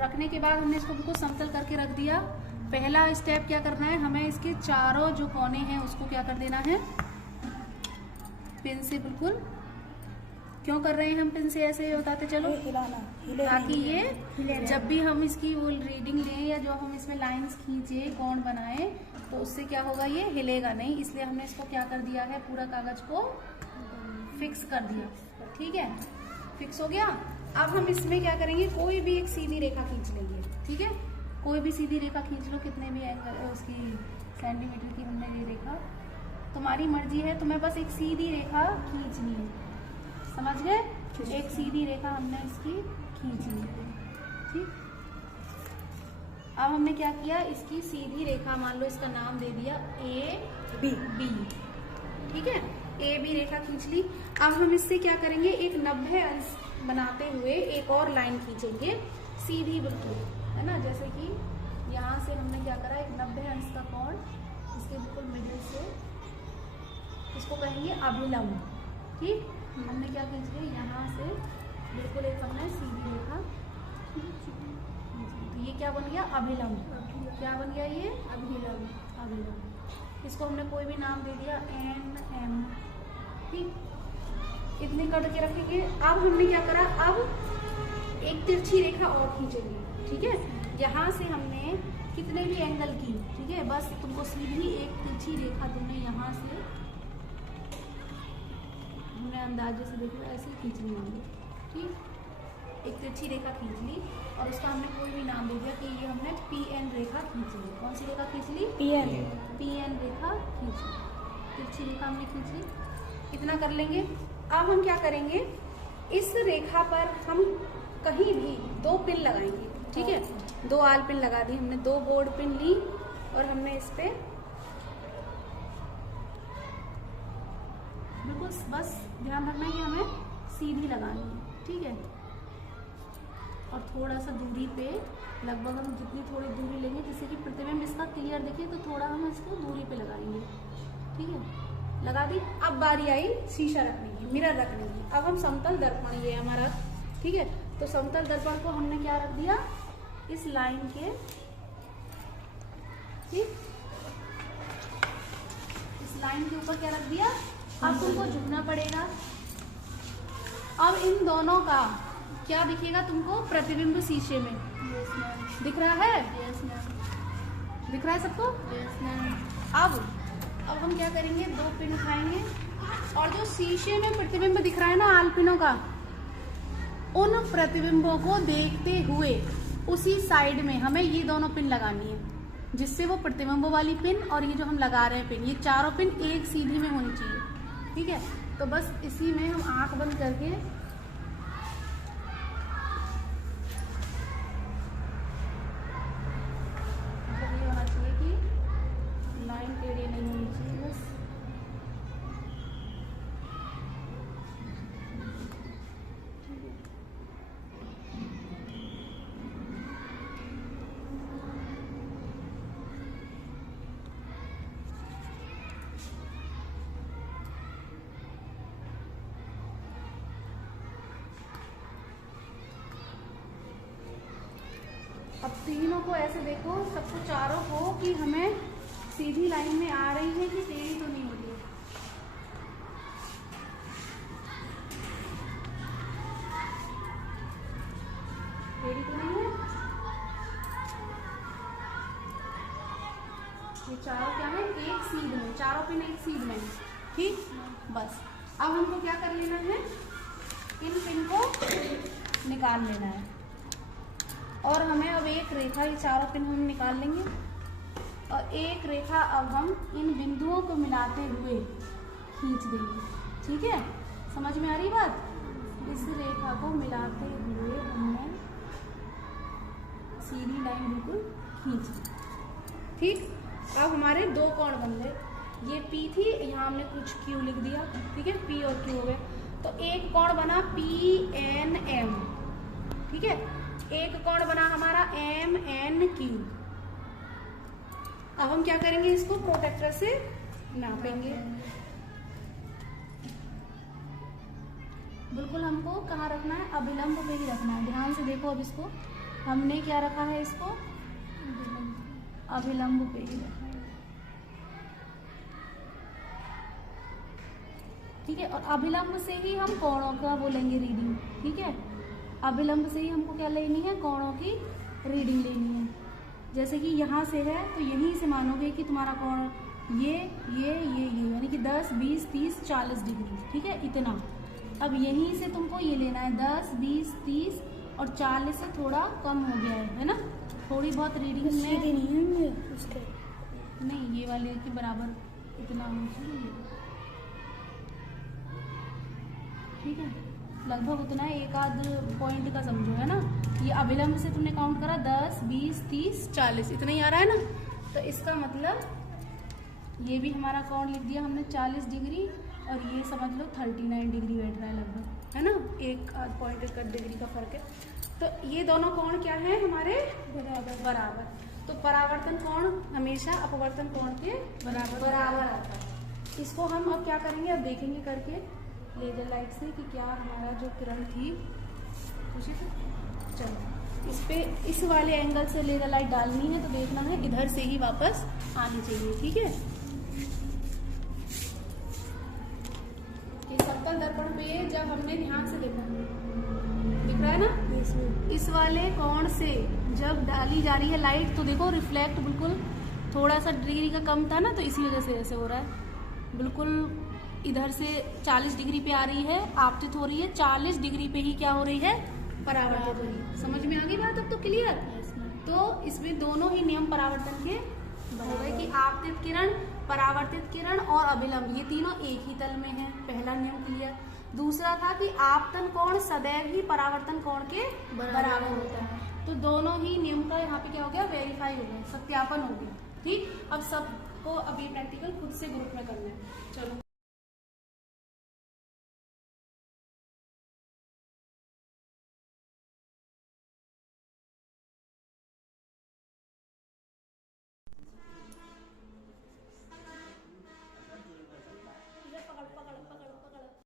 रखने के बाद हमने इसको बिल्कुल समतल करके रख दिया। पहला स्टेप क्या करना है, हमें इसके चारों जो कोने हैं उसको क्या कर देना है, पिन से बिल्कुल। क्यों कर रहे हैं हम पिन से ऐसे, बताते चलो, हिलाना, ताकि ये जब भी हम इसकी वो रीडिंग लें या जो हम इसमें लाइंस खींचे, कोण बनाए, तो उससे क्या होगा, ये हिलेगा नहीं। इसलिए हमने इसको क्या कर दिया है, पूरा कागज को फिक्स कर दिया। ठीक है, फिक्स हो गया। अब हम इसमें क्या करेंगे, कोई भी एक सीधी रेखा खींच लेंगे। ठीक है, कोई भी सीधी रेखा खींच लो, कितने भी एंगल उसकी सेंटीमीटर की हमने ये रेखा, तुम्हारी मर्जी है, तुम्हें बस एक सीधी रेखा खींचनी है, समझ गए। एक सीधी रेखा हमने इसकी खींचनी है। ठीक, अब हमने क्या किया, इसकी सीधी रेखा, मान लो इसका नाम दे दिया ए बी। ठीक है, ए बी रेखा खींच ली। अब हम इससे क्या करेंगे, एक 90 अंश बनाते हुए एक और लाइन खींचेंगे सीधी बिल्कुल, है ना। जैसे कि यहाँ से हमने क्या करा, एक 90 अंश का कोण इसके बिल्कुल मिडिल से, इसको कहेंगे अभिलंब। ठीक, हमने क्या खींच लिया, यहाँ से बिल्कुल एक हमने सीधी रेखा, तो ये क्या बन गया, अभिलंब। क्या बन गया ये, अभिलंब। इसको हमने कोई भी नाम दे दिया, एन एम। ठीक, इतने कट के रखेंगे। अब हमने क्या करा, अब एक तिरछी रेखा और खींचेंगे। ठीक है, यहाँ से हमने कितने भी एंगल की, ठीक है, बस तुमको सीधी एक तिरछी रेखा तुमने यहाँ से, हमने अंदाजे से देख लो, ऐसे खींचनी होगी। ठीक, एक तिरछी रेखा खींच ली और उसका हमने कोई भी नाम दे दिया कि ये हमने PN रेखा खींच ली। कौन सी रेखा खींच ली, PN रेखा खींच ली, तिरछी रेखा हमने खींच ली। इतना कर लेंगे। अब हम क्या करेंगे, इस रेखा पर हम कहीं भी 2 पिन लगाएंगे। ठीक है, 2 आल पिन लगा दी हमने, 2 बोर्ड पिन ली और हमने इस पे बिल्कुल बस ध्यान रखना है कि हमें सीधी लगानी है। ठीक है, और थोड़ा सा दूरी पे, लगभग हम जितनी थोड़ी दूरी लेंगे जिससे कि प्रतिबिंब इसका क्लियर दिखे, तो थोड़ा हम इसको दूरी पे लगाएंगे। ठीक है, लगा दी। अब बारी आई शीशा रखने की, मिरर रखने की। अब हम समतल दर्पण, ये हमारा, ठीक है, तो समतल दर्पण को हमने क्या रख दिया, इस लाइन के, ठीक, इस लाइन के ऊपर क्या रख दिया। अब तुमको झुकना पड़ेगा। अब इन दोनों का क्या दिखेगा तुमको, प्रतिबिंब शीशे में दिख रहा है, दिख रहा है सबको। अब हम क्या करेंगे, 2 पिन उठाएंगे और जो शीशे में प्रतिबिंब दिख रहा है ना आलपिनों का, उन प्रतिबिंबों को देखते हुए उसी साइड में हमें ये दोनों पिन लगानी है, जिससे वो प्रतिबिंबों वाली पिन और ये जो हम लगा रहे हैं पिन, ये चारों पिन एक सीधी में होनी चाहिए। ठीक है, तो बस इसी में हम आंख बंद करके ये होना चाहिए कि लाइन टेढ़ी नहीं होनी चाहिए, बस। अब तीनों को ऐसे देखो, सबको चारों को, कि हमें सीधी लाइन में आ रही है कि टेढ़ी तो नहीं हो रही है। टेढ़ी तो नहीं है। ये चारों क्या है, एक सीध में, चारों पिन एक सीध में। ठीक, बस अब हमको क्या कर लेना है, इन पिन को निकाल लेना है और हमें अब एक रेखा, ये चारों पिन हम निकाल लेंगे और एक रेखा अब हम इन बिंदुओं को मिलाते हुए खींच देंगे। ठीक है, समझ में आ रही बात। इस रेखा को मिलाते हुए हमने सीधी लाइन बिल्कुल खींच दी। ठीक, अब हमारे 2 कोण बन गए। ये P थी, यहाँ हमने कुछ Q लिख दिया। ठीक है, P और Q हो गए, तो एक कोण बना PNM। ठीक है, एक कोण बना हमारा MNQ। अब हम क्या करेंगे, इसको प्रोटेक्टर से नापेंगे। बिल्कुल हमको कहाँ रखना है, अभिलंब पे ही रखना है। ध्यान से देखो अब इसको, हमने क्या रखा है इसको, अभिलंब पे ही रखा है। ठीक है, और अभिलंब से ही हम कोणों का बोलेंगे रीडिंग। ठीक है, अभिलंब से ही हमको क्या लेनी है, कोणों की रीडिंग लेनी है। जैसे कि यहाँ से है तो यहीं से मानोगे कि तुम्हारा कोण ये यानी कि 10, 20, 30, 40 डिग्री। ठीक है, इतना। अब यहीं से तुमको ये लेना है 10, 20, 30 और 40 से थोड़ा कम हो गया है ना, थोड़ी बहुत रीडिंग में नहीं है उसके, नहीं ये वाले के बराबर इतना होना चाहिए। ठीक है, लगभग उतना है, एक आध पॉइंट का समझो, है ना। ये अभिलंब से तुमने काउंट करा 10, 20, 30, 40 इतना ही आ रहा है ना, तो इसका मतलब ये भी हमारा कोण लिख दिया हमने 40 डिग्री और ये समझ लो 39 डिग्री बैठ रहा है लगभग, है ना, एक आध पॉइंट एक डिग्री का फर्क है। तो ये दोनों कोण क्या है हमारे, बराबर। तो परावर्तन कोण हमेशा अपवर्तन कोण के बराबर आता है। इसको हम अब क्या करेंगे, अब देखेंगे करके लेजर लाइट से कि क्या हमारा जो किरण थी उसी से, चलो इस पे इस वाले एंगल से लेजर लाइट डालनी है तो देखना है इधर से ही वापस आनी चाहिए। ठीक है, समतल दर्पण पे जब हमने ध्यान से देखा, दिख रहा है ना, इस वाले कोण से जब डाली जा रही है लाइट तो देखो रिफ्लेक्ट बिल्कुल थोड़ा सा डिग्री का कम था ना, तो इसी वजह से ऐसे हो रहा है। बिल्कुल इधर से 40 डिग्री पे आ रही है, आपतित हो रही है, 40 डिग्री पे ही क्या हो रही है, परावर्तित हो रही है। समझ में आ गई बात अब तो क्लियर। तो इसमें दोनों ही नियम परावर्तन के हो गए कि आपतित किरण, परावर्तित किरण और अभिलंब ये तीनों एक ही तल में है, पहला नियम क्लियर। दूसरा था कि आपतन कोण सदैव ही परावर्तन कोण के बराबर होता है। तो दोनों ही नियम का यहाँ पे क्या हो गया, वेरीफाई हो गया, सत्यापन हो गया। ठीक, अब सबको अब ये प्रैक्टिकल खुद से ग्रुप में करना है। चलो।